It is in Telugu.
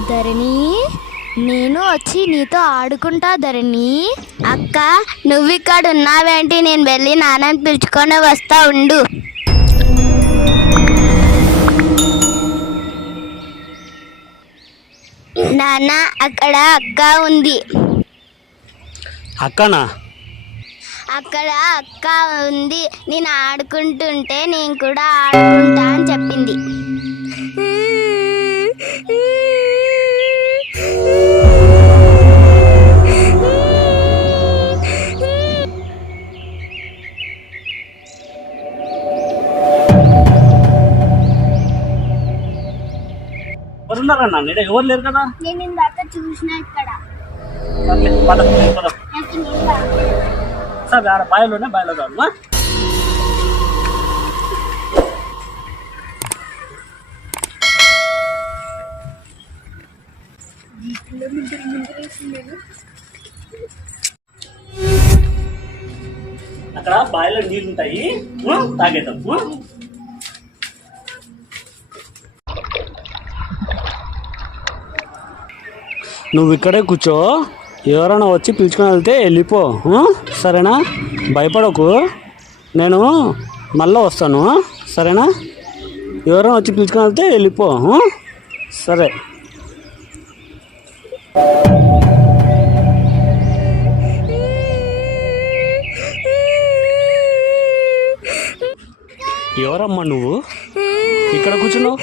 ధరణి నేను వచ్చి నీతో ఆడుకుంటా ధరణి. అక్క నువ్వు ఇక్కడ ఉన్నావేంటి? నేను వెళ్ళి నాన్నని పిలుచుకొని వస్తా ఉండు. నాన్న అక్కడ అక్క ఉంది. అక్కనా? అక్కడ అక్క ఉంది. నేను ఆడుకుంటుంటే నేను కూడా ఆడుకుంటా అని చెప్పింది. ఎవరున్నారన్నా? నీడ ఎవరు లేరు కదా? నేను ఇందాక చూసిన ఇక్కడ. సర్లే, పద, పద. నాకు నీళ్ళు కావాలి. సరే ఆడ బాయిలోనే బాయిలో కాదు అక్కడ బాయిలో నీళ్ళు ఉంటాయి తాగేద్దాం. నువ్వు ఇక్కడే కూర్చో. ఎవరైనా వచ్చి పిలుచుకొని వెళ్తే వెళ్ళిపో. సరేనా? భయపడకు. నేను మళ్ళీ వస్తాను. సరేనా? ఎవరైనా వచ్చి పిలుచుకొని వెళ్తే వెళ్ళిపో. సరే. ఎవరమ్మా నువ్వు? ఇక్కడ కూర్చున్నావు?